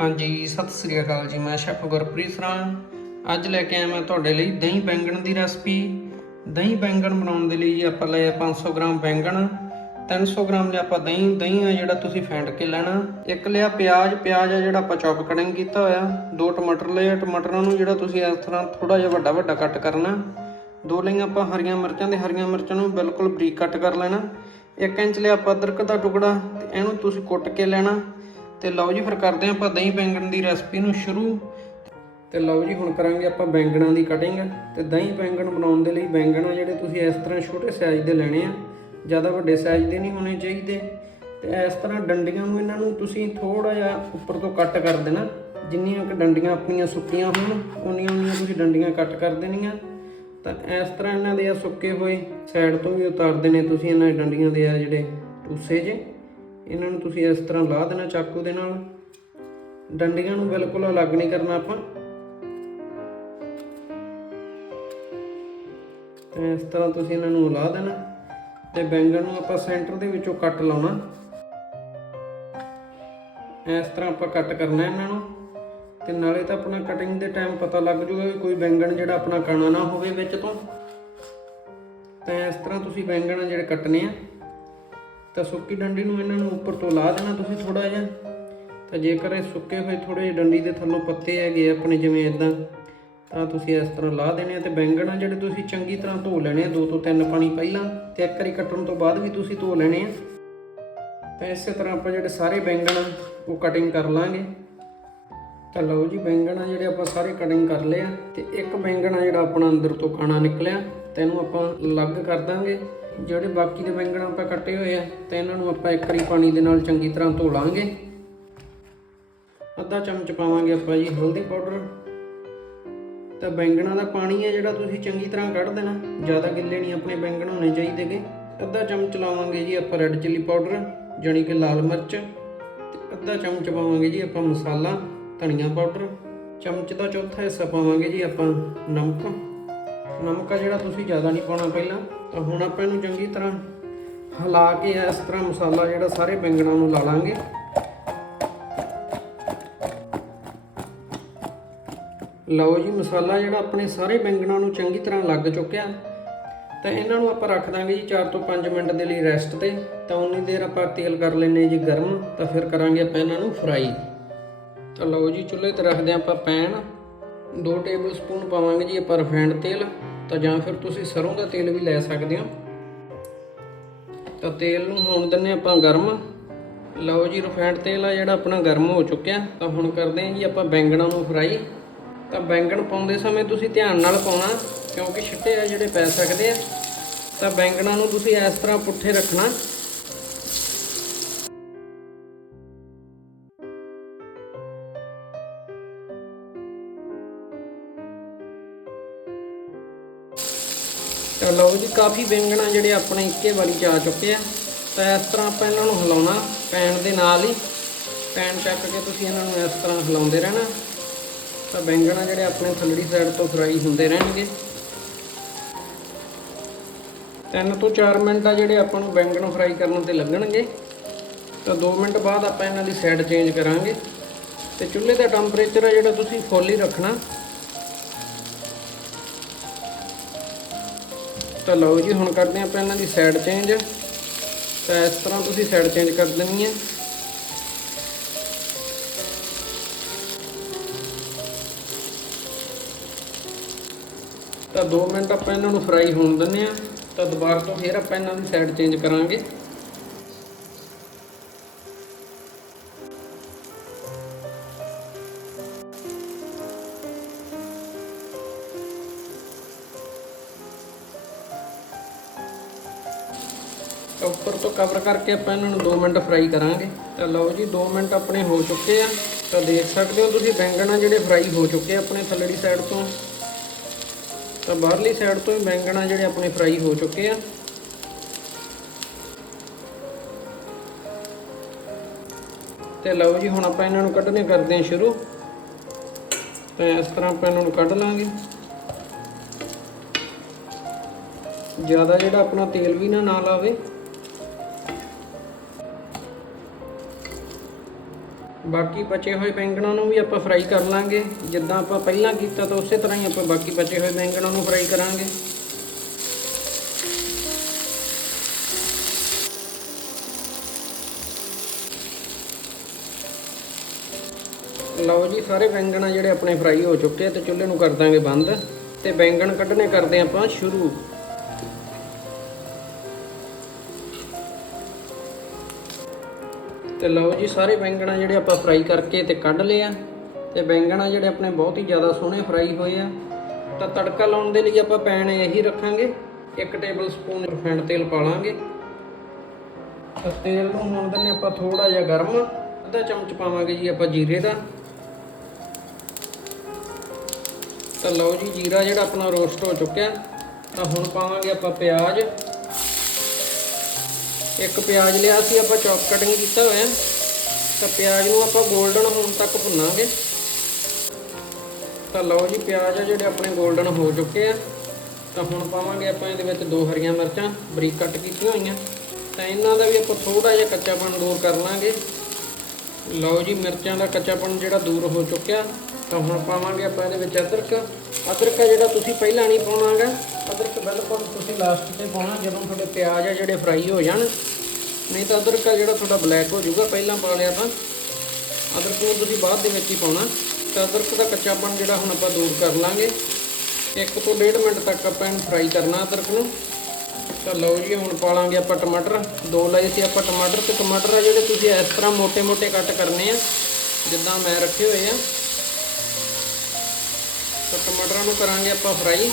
ਹਾਂਜੀ, ਸਤਿ ਸ੍ਰੀ ਅਕਾਲ ਜੀ, ਮੈਂ ਸ਼ੈਫ ਗੁਰਪ੍ਰੀਤ ਸਰਾਂ ਅੱਜ ਲੈ ਕੇ ਆਇਆ ਮੈਂ ਤੁਹਾਡੇ ਲਈ ਦਹੀਂ ਬੈਂਗਣ ਦੀ ਰੈਸਪੀ। ਦਹੀਂ ਬੈਂਗਣ ਬਣਾਉਣ ਦੇ ਲਈ ਜੀ ਆਪਾਂ ਲਏ ਆ 500 ਗ੍ਰਾਮ ਬੈਂਗਣ 300 ਗ੍ਰਾਮ ਲਿਆ ਆਪਾਂ ਦਹੀਂ। ਦਹੀਂ ਆ ਜਿਹੜਾ ਤੁਸੀਂ ਫੈਂਟ ਕੇ ਲੈਣਾ। ਇੱਕ ਲਿਆ ਪਿਆਜ਼ ਪਿਆਜ਼ ਆ ਜਿਹੜਾ ਆਪਾਂ ਚੌਪ ਕਟਿੰਗ ਕੀਤਾ ਹੋਇਆ। ਦੋ ਟਮਾਟਰ ਲਏ ਆ, ਟਮਾਟਰਾਂ ਨੂੰ ਜਿਹੜਾ ਤੁਸੀਂ ਇਸ ਤਰ੍ਹਾਂ ਥੋੜਾ ਜਿਹਾ ਵੱਡਾ ਵੱਡਾ ਕੱਟ ਕਰਨਾ। ਦੋ ਲਈਆਂ ਆਪਾਂ ਹਰੀਆਂ ਮਿਰਚਾਂ ਦੇ ਹਰੀਆਂ ਮਿਰਚਾਂ ਨੂੰ ਬਿਲਕੁਲ ਬਰੀਕ ਕੱਟ ਕਰ ਲੈਣਾ। 1 ਇੰਚ ਲਿਆ ਆਪਾਂ ਅਦਰਕ ਦਾ ਟੁਕੜਾ, ਤੇ ਇਹਨੂੰ ਤੁਸੀਂ ਕੁੱਟ ਕੇ ਲੈਣਾ। ਤੇ ਲਓ ਜੀ, ਫਿਰ ਕਰਦੇ ਹਾਂ ਆਪਾਂ ਦਹੀਂ ਬੈਂਗਣ ਦੀ ਰੈਸਪੀ ਨੂੰ ਸ਼ੁਰੂ। ਤੇ ਲਓ ਜੀ, ਹੁਣ ਕਰਾਂਗੇ ਆਪਾਂ ਬੈਂਗਣਾਂ ਦੀ ਕਟਿੰਗ ਤੇ ਦਹੀਂ ਬੈਂਗਣ ਬਣਾਉਣ ਦੇ ਲਈ ਬੈਂਗਣ ਆ ਜਿਹੜੇ ਤੁਸੀਂ ਇਸ ਤਰ੍ਹਾਂ ਛੋਟੇ ਸਾਈਜ਼ ਦੇ ਲੈਣੇ ਆ, ਜ਼ਿਆਦਾ ਵੱਡੇ ਸਾਈਜ਼ ਦੇ ਨਹੀਂ ਹੋਣੇ ਚਾਹੀਦੇ। ਤੇ ਇਸ ਤਰ੍ਹਾਂ ਡੰਡੀਆਂ ਨੂੰ ਇਹਨਾਂ ਨੂੰ ਤੁਸੀਂ ਥੋੜਾ ਜਿਹਾ ਉੱਪਰ ਤੋਂ ਕੱਟ ਕਰ ਦੇਣਾ। ਜਿੰਨੀਆਂ ਕਿ ਡੰਡੀਆਂ ਆਪਣੀਆਂ ਸੁੱਕੀਆਂ ਹੋਣ, ਉਨੀਆਂ ਉਨੀਆਂ ਤੁਸੀਂ ਡੰਡੀਆਂ ਕੱਟ ਕਰ ਦੇਣੀਆਂ। ਤਾਂ ਇਸ ਤਰ੍ਹਾਂ ਇਹਨਾਂ ਦੇ ਆ ਸੁੱਕੇ ਹੋਏ ਸਾਈਡ ਤੋਂ ਵੀ ਉਤਾਰ ਦੇਣੇ ਤੁਸੀਂ ਇਹਨਾਂ ਡੰਡੀਆਂ ਦੇ ਆ ਜਿਹੜੇ ਟੂਸੇ ਜੇ। ਇਹਨਾਂ ਨੂੰ ਤੁਸੀਂ ਇਸ ਤਰ੍ਹਾਂ ਲਾਹ ਦੇਣਾ ਚਾਕੂ ਦੇ ਨਾਲ। ਡੰਡੀਆਂ ਨੂੰ ਬਿਲਕੁਲ ਅਲੱਗ ਨਹੀਂ ਕਰਨਾ ਆਪਾਂ। ਤੇ ਇਸ ਤਰ੍ਹਾਂ ਤੁਸੀਂ ਇਹਨਾਂ ਨੂੰ ਲਾਹ ਦੇਣਾ ਤੇ ਬੈਂਗਣ ਨੂੰ ਆਪਾਂ ਸੈਂਟਰ ਦੇ ਵਿੱਚੋਂ ਕੱਟ ਲਾਉਣਾ। ਇਸ ਤਰ੍ਹਾਂ ਆਪਾਂ ਕੱਟ ਕਰਨਾ ਇਹਨਾਂ ਨੂੰ। ਤੇ ਨਾਲੇ ਤਾਂ ਆਪਣਾ ਕਟਿੰਗ ਦੇ ਟਾਈਮ ਪਤਾ ਲੱਗ ਜੂਗਾ ਕਿ ਕੋਈ ਬੈਂਗਣ ਜਿਹੜਾ ਆਪਣਾ ਕਣਾ ਨਾ ਹੋਵੇ ਵਿੱਚ ਤੋਂ। ਤਾਂ ਇਸ ਤਰ੍ਹਾਂ ਤੁਸੀਂ ਬੈਂਗਣ ਆ ਜਿਹੜੇ ਕੱਟਨੇ ਆ ਤਾਂ ਸੁੱਕੀ ਡੰਡੀ ਨੂੰ ਇਹਨਾਂ ਨੂੰ ਉੱਪਰ ਤੋਂ ਲਾ ਦੇਣਾ ਤੁਸੀਂ ਥੋੜਾ ਜਿਹਾ। ਤਾਂ ਜੇਕਰ ਇਹ ਸੁੱਕੇ ਹੋਏ ਥੋੜੇ ਜਿਹੇ ਡੰਡੀ ਦੇ ਥੱਲੋਂ ਪੱਤੇ ਹੈਗੇ ਆ ਆਪਣੇ ਜਿਵੇਂ ਇਦਾਂ ਤਾਂ ਤੁਸੀਂ ਇਸ ਤਰ੍ਹਾਂ ਲਾ ਦੇਣੇ ਆ ਤੇ ਬੈਂਗਣ ਆ ਜਿਹੜੇ ਤੁਸੀਂ ਚੰਗੀ ਤਰ੍ਹਾਂ ਧੋ ਲੈਣੇ ਆ ਦੋ ਤੋਂ ਤਿੰਨ ਪਾਣੀ ਪਹਿਲਾਂ ਤੇ ਇੱਕ ਵਾਰੀ ਕੱਟਣ ਤੋਂ ਬਾਅਦ ਵੀ ਤੁਸੀਂ ਧੋ ਲੈਣੇ ਆ। ਤਾਂ ਇਸੇ ਤਰ੍ਹਾਂ ਆਪਾਂ ਜਿਹੜੇ ਸਾਰੇ ਬੈਂਗਣ ਆ, ਉਹ ਕਟਿੰਗ ਕਰ ਲਾਂਗੇ। ਤਾਂ ਲਓ ਜੀ ਬੈਂਗਣ ਆ ਜਿਹੜੇ ਆਪਾਂ ਸਾਰੇ ਕਟਿੰਗ ਕਰ ਲਏ ਆ ਤੇ ਇੱਕ ਬੈਂਗਣ ਆ ਜਿਹੜਾ ਆਪਣਾ ਅੰਦਰ ਤੋਂ ਕਾਣਾ ਨਿਕਲਿਆ ਤੇ ਇਹਨੂੰ ਆਪਾਂ ਅਲੱਗ ਕਰ ਦਾਂਗੇ। ਜਿਹੜੇ ਬਾਕੀ ਦੇ ਬੈਂਗਣ ਆਪਾਂ ਕੱਟੇ ਹੋਏ ਆ, ਤੇ ਇਹਨਾਂ ਨੂੰ ਆਪਾਂ ਇੱਕ ਵਾਰੀ ਪਾਣੀ ਦੇ ਨਾਲ ਚੰਗੀ ਤਰ੍ਹਾਂ ਧੋ ਲਾਂਗੇ। ਅੱਧਾ ਚਮਚ ਪਾਵਾਂਗੇ ਆਪਾਂ ਜੀ ਹਲਦੀ ਪਾਊਡਰ। ਤਾਂ ਬੈਂਗਣਾਂ ਦਾ ਪਾਣੀ ਹੈ ਜਿਹੜਾ ਤੁਸੀਂ ਚੰਗੀ ਤਰ੍ਹਾਂ ਕੱਢ ਦੇਣਾ, ਜ਼ਿਆਦਾ ਗਿੱਲੇ ਨਹੀਂ ਆਪਣੇ ਬੈਂਗਣ ਹੋਣੇ ਚਾਹੀਦੇਗੇ। ਅੱਧਾ ਚਮਚ ਲਾਵਾਂਗੇ ਜੀ ਆਪਾਂ ਰੈੱਡ ਚਿੱਲੀ ਪਾਊਡਰ ਜਾਣੀ ਕਿ ਲਾਲ ਮਿਰਚ। ਤੇ ਅੱਧਾ ਚਮਚ ਪਾਵਾਂਗੇ ਜੀ ਆਪਾਂ ਮਸਾਲਾ, ਧਨੀਆ ਪਾਊਡਰ। ਚਮਚ ਦਾ ਚੌਥਾ ਹਿੱਸਾ ਪਾਵਾਂਗੇ ਜੀ ਆਪਾਂ ਨਮਕ। ਨਮਕ ਆ ਜਿਹੜਾ ਤੁਸੀਂ ਜ਼ਿਆਦਾ ਨਹੀਂ ਪਾਉਣਾ ਪਹਿਲਾਂ, ਤਾਂ ਹੁਣ ਆਪਾਂ ਇਹਨੂੰ ਚੰਗੀ ਤਰ੍ਹਾਂ ਹਿਲਾ ਕੇ ਇਸ ਤਰ੍ਹਾਂ ਮਸਾਲਾ ਜਿਹੜਾ ਸਾਰੇ ਬੈਂਗਣਾਂ ਨੂੰ ਲਾ ਲਾਂਗੇ। ਲਓ ਜੀ, ਮਸਾਲਾ ਜਿਹੜਾ ਆਪਣੇ ਸਾਰੇ ਬੈਂਗਣਾਂ ਨੂੰ ਚੰਗੀ ਤਰ੍ਹਾਂ ਲੱਗ ਚੁੱਕਿਆ। ਤਾਂ ਇਹਨਾਂ ਨੂੰ ਆਪਾਂ ਰੱਖ ਦਾਂਗੇ ਜੀ 4 ਤੋਂ 5 ਮਿੰਟ ਦੇ ਲਈ ਰੈਸਟ ਤੇ। ਤਾਂ ਉਨੀ ਦੇਰ ਆਪਾਂ ਤੇਲ ਕਰ ਲੈਨੇ ਜੀ ਗਰਮ, ਤਾਂ ਫਿਰ ਕਰਾਂਗੇ ਆਪਾਂ ਇਹਨਾਂ ਨੂੰ ਫਰਾਈ। ਤਾਂ ਲਓ ਜੀ, ਚੁੱਲ੍ਹੇ ਤੇ ਰੱਖਦੇ ਹਾਂ ਆਪਾਂ ਪੈਨ। 2 ਟੇਬਲ ਸਪੂਨ ਪਾਵਾਂਗੇ ਜੀ ਆਪਾਂ ਰਿਫਾਈਂਡ ਤੇਲ, ਤਾਂ ਜਾਂ ਫਿਰ ਤੁਸੀਂ ਸਰੋਂ ਦਾ ਤੇਲ ਵੀ ਲੈ ਸਕਦੇ ਹੋ। ਤਾਂ ਤੇਲ ਨੂੰ ਹੋਣ ਦਿੰਨੇ ਆਪਾਂ ਗਰਮ। ਲਓ ਜੀ ਰਿਫਾਈਂਡ ਤੇਲ ਆ ਜਿਹੜਾ ਆਪਣਾ ਗਰਮ ਹੋ ਚੁੱਕਿਆ। ਤਾਂ ਹੁਣ ਕਰਦੇ ਹਾਂ ਜੀ ਆਪਾਂ ਬੈਂਗਣਾਂ ਨੂੰ ਫਰਾਈ ਤਾਂ ਬੈਂਗਣ ਪਾਉਂਦੇ ਸਮੇਂ ਤੁਸੀਂ ਧਿਆਨ ਨਾਲ ਪਾਉਣਾ, ਕਿਉਂਕਿ ਛਿੱਟੇ ਆ ਜਿਹੜੇ ਪੈ ਸਕਦੇ ਆ। ਤਾਂ ਬੈਂਗਣਾਂ ਨੂੰ ਤੁਸੀਂ ਇਸ ਤਰ੍ਹਾਂ ਪੁੱਠੇ ਰੱਖਣਾ। ਤਾਂ ਲਓ ਜੀ, ਕਾਫੀ ਬੈਂਗਣਾ ਜਿਹੜੇ ਆਪਣੇ ਇੱਕੇ ਵਾਰੀ ਚ ਆ ਚੁੱਕੇ ਆ। ਤਾਂ ਇਸ ਤਰ੍ਹਾਂ ਆਪਾਂ ਇਹਨਾਂ ਨੂੰ ਹਿਲਾਉਣਾ ਪੈਨ ਦੇ ਨਾਲ ਹੀ। ਪੈਨ ਚੱਕ ਕੇ ਤੁਸੀਂ ਇਹਨਾਂ ਨੂੰ ਇਸ ਤਰ੍ਹਾਂ ਹਿਲਾਉਂਦੇ ਰਹਿਣਾ। ਤਾਂ ਬੈਂਗਣਾ ਜਿਹੜੇ ਆਪਣੇ ਥੱਲੜੀ ਸਾਈਡ ਤੋਂ ਫਰਾਈ ਹੁੰਦੇ ਰਹਿਣਗੇ। ਤਿੰਨ ਤੋਂ 4 ਮਿੰਟ ਆ ਜਿਹੜੇ ਆਪਾਂ ਨੂੰ ਬੈਂਗਣ ਫਰਾਈ ਕਰਨ ਤੇ ਲੱਗਣਗੇ। ਤਾਂ 2 ਮਿੰਟ ਬਾਅਦ ਆਪਾਂ ਇਹਨਾਂ ਦੀ ਸਾਈਡ ਚੇਂਜ ਕਰਾਂਗੇ। ਤੇ ਚੁੱਲ੍ਹੇ ਦਾ ਟੈਂਪਰੇਚਰ ਆ ਜਿਹੜਾ ਤੁਸੀਂ ਫੁੱਲ ਹੀ ਰੱਖਣਾ। ਤਾਂ ਲਓ ਜੀ, ਹੁਣ ਕਰਦੇ ਆਪਾਂ ਇਹਨਾਂ ਦੀ ਸਾਈਡ ਚੇਂਜ ਤਾਂ ਇਸ ਤਰ੍ਹਾਂ ਤੁਸੀਂ ਸਾਈਡ ਚੇਂਜ ਕਰ ਦੇਣੀ ਹੈ। ਤਾਂ 2 ਮਿੰਟ ਆਪਾਂ ਇਹਨਾਂ ਨੂੰ ਫਰਾਈ ਹੋਣ ਦਿੰਨੇ ਆ ਤਾਂ ਦੁਬਾਰਾ ਤੋਂ ਫੇਰ ਆਪਾਂ ਇਹਨਾਂ ਦੀ ਸਾਈਡ ਚੇਂਜ ਕਰਾਂਗੇ। ਤਾਂ ਉੱਪਰ ਤੋਂ ਕਵਰ ਕਰਕੇ ਆਪਾਂ ਇਹਨਾਂ ਨੂੰ 2 ਮਿੰਟ ਫਰਾਈ ਕਰਾਂਗੇ। ਤਾਂ ਲਓ ਜੀ 2 ਮਿੰਟ ਆਪਣੇ ਹੋ ਚੁੱਕੇ ਆ। ਤਾਂ ਦੇਖ ਸਕਦੇ ਹੋ ਤੁਸੀਂ ਬੈਂਗਣਾ ਜਿਹੜੇ ਫਰਾਈ ਹੋ ਚੁੱਕੇ ਆਪਣੇ ਥੱਲੜੀ ਸਾਈਡ ਤੋਂ। ਤਾਂ ਬਾਹਰਲੀ ਸਾਈਡ ਤੋਂ ਹੀ ਬੈਂਗਣਾ ਜਿਹੜੇ ਆਪਣੇ ਫਰਾਈ ਹੋ ਚੁੱਕੇ ਆ। ਤੇ ਲਓ ਜੀ, ਹੁਣ ਆਪਾਂ ਇਹਨਾਂ ਨੂੰ ਕੱਢਣੇ ਕਰਦੇ ਹਾਂ ਸ਼ੁਰੂ। ਤਾਂ ਇਸ ਤਰ੍ਹਾਂ ਆਪਾਂ ਇਹਨਾਂ ਨੂੰ ਕੱਢ ਲਾਂਗੇ। ਜ਼ਿਆਦਾ ਜਿਹੜਾ ਆਪਣਾ ਤੇਲ ਵੀ ਨਾ ਨਾਲ ਆਵੇ। ਬਾਕੀ ਬਚੇ ਹੋਏ ਬੈਂਗਣਾਂ ਨੂੰ ਵੀ ਆਪਾਂ ਫਰਾਈ ਕਰ ਲਾਂਗੇ। ਜਿੱਦਾਂ ਆਪਾਂ ਪਹਿਲਾਂ ਕੀਤਾ ਤਾਂ ਉਸੇ ਤਰ੍ਹਾਂ ਹੀ ਆਪਾਂ ਬਾਕੀ ਬਚੇ ਹੋਏ ਬੈਂਗਣਾਂ ਨੂੰ ਫਰਾਈ ਕਰਾਂਗੇ। ਲਓ ਜੀ, ਸਾਰੇ ਬੈਂਗਣਾ ਜਿਹੜੇ ਆਪਣੇ ਫਰਾਈ ਹੋ ਚੁੱਕੇ ਆ ਤੇ ਚੁੱਲ੍ਹੇ ਨੂੰ ਕਰ ਦਾਂਗੇ ਬੰਦ। ਤੇ ਬੈਂਗਣ ਕੱਢਣੇ ਕਰਦੇ ਆਪਾਂ ਸ਼ੁਰੂ। ਤੇ ਲਓ ਜੀ, ਸਾਰੇ ਬੈਂਗਣਾ ਜਿਹੜੇ ਆਪਾਂ ਫਰਾਈ ਕਰਕੇ ਤੇ ਕੱਢ ਲਏ ਆ। ਤੇ ਬੈਂਗਣਾ ਜਿਹੜੇ ਆਪਣੇ ਬਹੁਤ ਹੀ ਜ਼ਿਆਦਾ ਸੋਹਣੇ ਫਰਾਈ ਹੋਏ ਆ। ਤਾਂ ਤੜਕਾ ਲਾਉਣ ਦੇ ਲਈ ਆਪਾਂ ਪੈਨ ਇਹੀ ਰੱਖਾਂਗੇ। 1 ਟੇਬਲ ਸਪੂਨ ਰਿਫਾਈਂਡ ਤੇਲ ਪਾ ਲਾਂਗੇ ਤਾਂ ਤੇਲ ਨੂੰ ਹੁਣ ਦਿੰਨੇ ਆਪਾਂ ਥੋੜਾ ਜਿਹਾ ਗਰਮ। ਅੱਧਾ ਚਮਚ ਪਾਵਾਂਗੇ ਜੀ ਆਪਾਂ ਜੀਰੇ ਦਾ। ਤਾਂ ਲਓ ਜੀ, ਜੀਰਾ ਜਿਹੜਾ ਆਪਣਾ ਰੋਸਟ ਹੋ ਚੁੱਕਿਆ। ਤਾਂ ਹੁਣ ਪਾਵਾਂਗੇ ਆਪਾਂ ਪਿਆਜ਼। ਇੱਕ ਪਿਆਜ਼ ਲਿਆ ਸੀ, ਆਪਾਂ ਚੌਪ ਕਟਿੰਗ ਕੀਤਾ ਹੋਇਆ। ਤਾਂ ਪਿਆਜ਼ ਨੂੰ ਆਪਾਂ 골ਡਨ ਹੋਣ ਤੱਕ ਭੁੰਨਾਂਗੇ। ਤਾਂ ਲਓ ਜੀ, ਪਿਆਜ਼ ਆ ਜਿਹੜੇ ਆਪਣੇ 골ਡਨ ਹੋ ਚੁੱਕੇ ਆ। ਤਾਂ ਹੁਣ ਪਾਵਾਂਗੇ ਆਪਾਂ ਇਹਦੇ ਵਿੱਚ ਦੋ ਹਰੀਆਂ ਮਿਰਚਾਂ, ਬਰੀਕ ਕੱਟ ਕੀਤੀਆਂ ਹੋਈਆਂ। ਤਾਂ ਇਹਨਾਂ ਦਾ ਵੀ ਆਪਾਂ ਥੋੜਾ ਜਿਹਾ ਕੱਚਾਪਣ ਦੂਰ ਕਰ ਲਾਂਗੇ। ਲਓ ਜੀ, ਮਿਰਚਾਂ ਦਾ ਕੱਚਾਪਣ ਜਿਹੜਾ ਦੂਰ ਹੋ ਚੁੱਕਿਆ। ਤਾਂ ਹੁਣ ਪਾਵਾਂਗੇ ਆਪਾਂ ਇਹਦੇ ਵਿੱਚ ਅਦਰਕ। ਅਦਰਕ ਹੈ ਜਿਹੜਾ ਤੁਸੀਂ ਪਹਿਲਾਂ ਨਹੀਂ ਪਾਉਣਾਗਾ। ਅਦਰਕ ਬਿਲਕੁਲ ਤੁਸੀਂ ਲਾਸਟ ਤੇ ਪਾਉਣਾ ਜਦੋਂ ਤੁਹਾਡੇ ਪਿਆਜ਼ ਆ ਜਿਹੜੇ ਫਰਾਈ ਹੋ ਜਾਣ। ਨਹੀਂ ਤਾਂ ਅਦਰਕ ਆ ਜਿਹੜਾ ਤੁਹਾਡਾ ਬਲੈਕ ਹੋ ਜਾਊਗਾ ਪਹਿਲਾਂ ਪਾ ਲਿਆ ਤਾਂ। ਅਦਰਕ ਨੂੰ ਤੁਸੀਂ ਬਾਅਦ ਦੇ ਵਿੱਚ ਹੀ ਪਾਉਣਾ। ਤਾਂ ਅਦਰਕ ਦਾ ਕੱਚਾਪਨ ਜਿਹੜਾ ਹੁਣ ਆਪਾਂ ਦੂਰ ਕਰ ਲਾਂਗੇ। ਇੱਕ ਤੋਂ ਡੇਢ ਮਿੰਟ ਤੱਕ ਆਪਾਂ ਇਹਨੂੰ ਫਰਾਈ ਕਰਨਾ ਅਦਰਕ ਨੂੰ। ਤਾਂ ਲਓ ਜੀ ਹੁਣ ਪਾ ਲਾਂਗੇ ਆਪਾਂ ਟਮਾਟਰ। ਦੋ ਲਏ ਸੀ ਆਪਾਂ ਟਮਾਟਰ ਤੇ ਟਮਾਟਰ ਆ ਜਿਹੜੇ ਤੁਸੀਂ ਇਸ ਤਰ੍ਹਾਂ ਮੋٹے-ਮੋٹے ਕੱਟ ਕਰਨੇ ਆ ਜਿੱਦਾਂ ਮੈਂ ਰੱਖੇ ਹੋਏ ਆ। ਤਾਂ ਟਮਾਟਰਾਂ ਨੂੰ ਕਰਾਂਗੇ ਆਪਾਂ ਫਰਾਈ।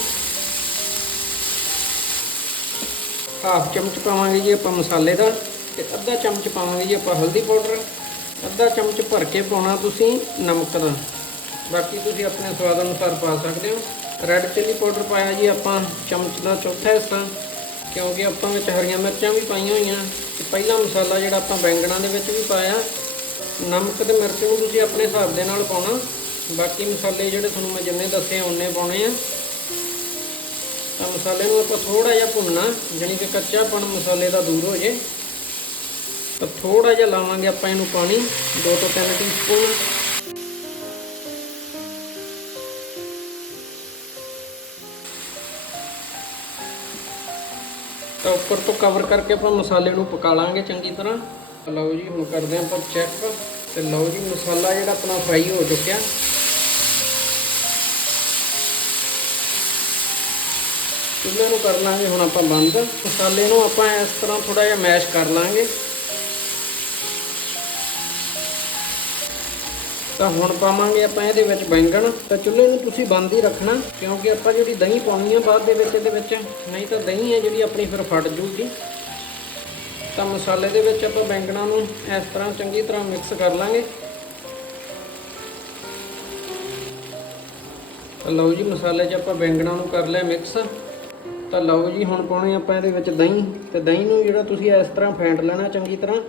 ਹਾਫ ਚਮਚ ਪਾਵਾਂਗੇ ਜੀ ਆਪਾਂ ਮਸਾਲੇ ਦਾ ਤੇ ਅੱਧਾ ਚਮਚ ਪਾਵਾਂਗੇ ਜੀ ਆਪਾਂ ਹਲਦੀ ਪਾਊਡਰ। ਅੱਧਾ ਚਮਚ ਭਰ ਕੇ ਪਾਉਣਾ ਤੁਸੀਂ ਨਮਕ ਦਾ। ਬਾਕੀ ਤੁਸੀਂ ਆਪਣੇ ਸਵਾਦ ਅਨੁਸਾਰ ਪਾ ਸਕਦੇ ਹੋ। ਰੈੱਡ ਚਿੱਲੀ ਪਾਊਡਰ ਪਾਇਆ ਜੀ ਆਪਾਂ ਚਮਚ ਦਾ ਚੌਥਾ ਹਿੱਸਾ। ਕਿਉਂਕਿ ਆਪਾਂ ਵਿੱਚ ਹਰੀਆਂ ਮਿਰਚਾਂ ਵੀ ਪਾਈਆਂ ਹੋਈਆਂ। ਤੇ ਪਹਿਲਾ ਮਸਾਲਾ ਜਿਹੜਾ ਆਪਾਂ ਬੈਂਗਣਾਂ ਦੇ ਵਿੱਚ ਵੀ ਪਾਇਆ। ਨਮਕ ਤੇ ਮਿਰਚ ਨੂੰ ਤੁਸੀਂ ਆਪਣੇ ਹਿਸਾਬ ਦੇ ਨਾਲ ਪਾਉਣਾ। ਬਾਕੀ ਮਸਾਲੇ ਜਿਹੜੇ ਤੁਹਾਨੂੰ ਮੈਂ ਜਿੰਨੇ ਦੱਸੇ ਉਹਨੇ ਪਾਉਣੇ ਆ। ਤਾਂ ਮਸਾਲੇ ਨੂੰ ਆਪਾਂ ਥੋੜਾ ਜਿਹਾ ਭੁੰਨਣਾ, ਜਾਣੀ ਕਿ ਕੱਚਾਪਣ ਮਸਾਲੇ ਦਾ ਦੂਰ ਹੋ ਜੇ। ਤਾਂ ਥੋੜਾ ਜਿਹਾ ਲਾਵਾਂਗੇ ਆਪਾਂ ਇਹਨੂੰ ਪਾਣੀ 2 ਤੋਂ 3 ਟੀਸਪੂਨ ਤਾਂ ਉੱਪਰ ਤੋਂ ਕਵਰ ਕਰਕੇ ਆਪਾਂ ਮਸਾਲੇ ਨੂੰ ਪਕਾ ਲਾਂਗੇ ਚੰਗੀ ਤਰ੍ਹਾਂ। ਲਓ ਜੀ, ਹੁਣ ਕਰਦੇ ਹਾਂ ਆਪਾਂ ਚੈੱਕ ਤੇ ਲਓ ਜੀ, ਮਸਾਲਾ ਜਿਹੜਾ ਆਪਣਾ ਫਰਾਈ ਹੋ ਚੁੱਕਿਆ। ਚੁੱਲ੍ਹੇ ਨੂੰ ਕਰ ਲਾਂਗੇ, ਹੁਣ ਆਪਾਂ ਬੰਦ। ਮਸਾਲੇ ਨੂੰ ਆਪਾਂ ਇਸ ਤਰ੍ਹਾਂ ਥੋੜਾ ਜਿਹਾ ਮੈਸ਼ ਕਰ ਲਾਂਗੇ। ਤਾਂ ਹੁਣ ਪਾਵਾਂਗੇ ਆਪਾਂ ਇਹਦੇ ਵਿੱਚ ਬੈਂਗਣ। ਤਾਂ ਚੁੱਲ੍ਹੇ ਨੂੰ ਤੁਸੀਂ ਬੰਦ ਹੀ ਰੱਖਣਾ, ਕਿਉਂਕਿ ਆਪਾਂ ਜਿਹੜੀ ਦਹੀਂ ਪਾਉਣੀ ਆ ਬਾਅਦ ਦੇ ਵਿੱਚ, ਇਹਦੇ ਵਿੱਚ। ਨਹੀਂ ਤਾਂ ਦਹੀਂ ਹੈ ਜਿਹੜੀ ਆਪਣੀ ਫਿਰ ਫਟ ਜੂਗੀ। ਤਾਂ ਮਸਾਲੇ ਦੇ ਵਿੱਚ ਆਪਾਂ ਬੈਂਗਣਾਂ ਨੂੰ ਇਸ ਤਰ੍ਹਾਂ ਚੰਗੀ ਤਰ੍ਹਾਂ ਮਿਕਸ ਕਰ ਲਾਂਗੇ। ਤਾਂ ਲਓ ਜੀ, ਮਸਾਲੇ 'ਚ ਆਪਾਂ ਬੈਂਗਣਾ ਨੂੰ ਕਰ ਲਿਆ ਮਿਕਸ। ਤਾਂ ਲਓ ਜੀ, ਹੁਣ ਪਾਉਣੇ ਆਪਾਂ ਇਹਦੇ ਵਿੱਚ ਦਹੀਂ। ਤੇ ਦਹੀਂ ਨੂੰ ਜਿਹੜਾ ਤੁਸੀਂ ਇਸ ਤਰ੍ਹਾਂ ਫੈਂਟ ਲੈਣਾ ਚੰਗੀ ਤਰ੍ਹਾਂ,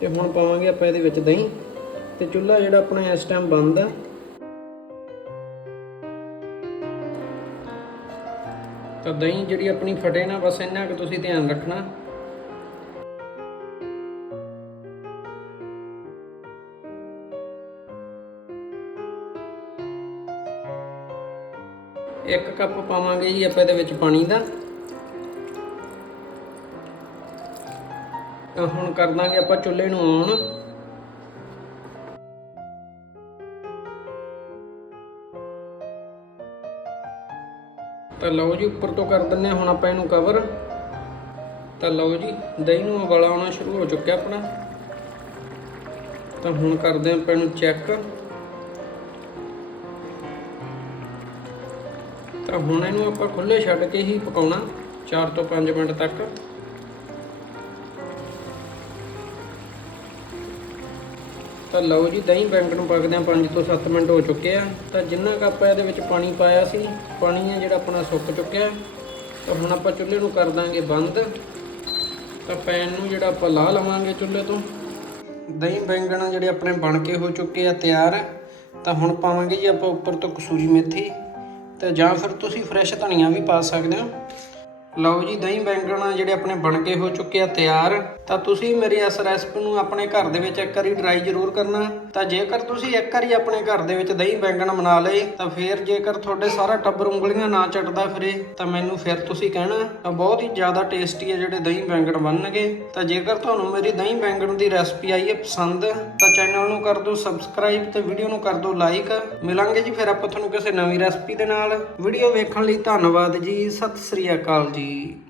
ਤੇ ਹੁਣ ਪਾਵਾਂਗੇ ਆਪਾਂ ਇਹਦੇ ਵਿੱਚ ਦਹੀਂ। ਤੇ ਚੁੱਲ੍ਹਾ ਜਿਹੜਾ ਆਪਣਾ ਇਸ ਟਾਈਮ ਬੰਦ ਆ। ਤਾਂ ਦਹੀਂ ਜਿਹੜੀ ਆਪਣੀ ਫਟੇ ਨਾ, ਬਸ ਇੰਨਾ ਕਿ ਤੁਸੀਂ ਧਿਆਨ ਰੱਖਣਾ। ਇੱਕ ਕੱਪ ਪਾਵਾਂਗੇ ਜੀ ਆਪਾਂ ਇਹਦੇ ਵਿੱਚ ਪਾਣੀ ਦਾ। ਤਾਂ ਹੁਣ ਕਰ ਦਾਂਗੇ ਆਪਾਂ ਚੁੱਲ੍ਹੇ ਨੂੰ ਔਨ ਤਾਂ ਲਓ ਜੀ ਉੱਪਰ ਤੋਂ ਕਰ ਦਿੰਨੇ ਹਾਂ, ਹੁਣ ਆਪਾਂ ਇਹਨੂੰ ਕਵਰ ਤਾਂ ਲਓ ਜੀ, ਦਹੀਂ ਨੂੰ ਉਬਾਲਾ ਆਉਣਾ ਸ਼ੁਰੂ ਹੋ ਚੁੱਕਿਆ ਆਪਣਾ। ਤਾਂ ਹੁਣ ਕਰਦੇ ਹਾਂ ਆਪਾਂ ਇਹਨੂੰ ਚੈੱਕ ਤਾਂ ਹੁਣ ਇਹਨੂੰ ਆਪਾਂ ਖੁੱਲੇ ਛੱਡ ਕੇ ਹੀ ਪਕਾਉਣਾ 4 ਤੋਂ 5 ਮਿੰਟ ਤੱਕ। ਤਾਂ ਲਓ ਜੀ, ਦਹੀਂ ਬੈਂਗ ਨੂੰ ਪੱਕਦਿਆਂ 5 ਤੋਂ 7 ਮਿੰਟ ਹੋ ਚੁੱਕੇ ਆ। ਤਾਂ ਜਿੰਨਾ ਕੁ ਆਪਾਂ ਇਹਦੇ ਵਿੱਚ ਪਾਣੀ ਪਾਇਆ ਸੀ, ਪਾਣੀ ਹੈ ਜਿਹੜਾ ਆਪਣਾ ਸੁੱਕ ਚੁੱਕਿਆ। ਤਾਂ ਹੁਣ ਆਪਾਂ ਚੁੱਲ੍ਹੇ ਨੂੰ ਕਰ ਦਾਂਗੇ ਬੰਦ। ਤਾਂ ਪੈਨ ਨੂੰ ਜਿਹੜਾ ਆਪਾਂ ਲਾ ਲਵਾਂਗੇ ਚੁੱਲ੍ਹੇ ਤੋਂ। ਦਹੀਂ ਬੈਂਗਣ ਜਿਹੜੇ ਆਪਣੇ ਬਣ ਕੇ ਹੋ ਚੁੱਕੇ ਆ ਤਿਆਰ। ਤਾਂ ਹੁਣ ਪਾਵਾਂਗੇ ਜੀ ਆਪਾਂ ਉੱਪਰ ਤੋਂ ਕਸੂਰੀ ਮੇਥੀ। ਤੇ ਜਾਂ ਫਿਰ ਤੁਸੀਂ ਫਰੈਸ਼ ਧਨੀਆ ਵੀ ਪਾ ਸਕਦੇ ਹੋ। ਲਓ ਜੀ, ਦਹੀਂ ਬੈਂਗਣ ਜਿਹੜੇ ਆਪਣੇ ਬਣ ਕੇ ਹੋ ਚੁੱਕੇ ਆ ਤਿਆਰ, ਤਾਂ ਤੁਸੀਂ ਮੇਰੀ ਇਸ ਰੈਸਪੀ ਨੂੰ ਆਪਣੇ ਘਰ ਦੇ ਵਿੱਚ ਇੱਕ ਵਾਰੀ ਟਰਾਈ ਜ਼ਰੂਰ ਕਰਨਾ। ਤਾਂ ਜੇਕਰ ਤੁਸੀਂ ਇੱਕ ਵਾਰੀ ਆਪਣੇ ਘਰ ਦੇ ਵਿੱਚ ਦਹੀਂ ਬੈਂਗਣ ਬਣਾ ਲਏ, ਤਾਂ ਫਿਰ ਜੇਕਰ ਤੁਹਾਡੇ ਸਾਰਾ ਟੱਬਰ ਉਂਗਲੀਆਂ ਨਾ ਚੱਟਦਾ ਫਿਰੇ, ਤਾਂ ਮੈਨੂੰ ਫਿਰ ਤੁਸੀਂ ਕਹਿਣਾ, ਤਾਂ ਬਹੁਤ ਹੀ ਜ਼ਿਆਦਾ ਟੇਸਟੀ ਹੈ ਜਿਹੜੇ ਦਹੀਂ ਬੈਂਗਣ ਬਣਨਗੇ। ਤਾਂ ਜੇਕਰ ਤੁਹਾਨੂੰ ਮੇਰੀ ਦਹੀਂ ਬੈਂਗਣ ਦੀ ਰੈਸਪੀ ਆਈ ਹੈ ਪਸੰਦ, ਤਾਂ ਚੈਨਲ ਨੂੰ ਕਰ ਦਿਓ ਸਬਸਕ੍ਰਾਈਬ ਤੇ ਵੀਡੀਓ ਨੂੰ ਕਰ ਦਿਓ ਲਾਈਕ ਮਿਲਾਂਗੇ ਜੀ ਫਿਰ ਆਪਾਂ ਤੁਹਾਨੂੰ ਕਿਸੇ ਨਵੀਂ ਰੈਸਪੀ ਦੇ ਨਾਲ। ਵੀਡੀਓ ਵੇਖਣ ਲਈ ਧੰਨਵਾਦ ਜੀ, ਸਤਿ ਸ੍ਰੀ ਅਕਾਲ ਜੀ। the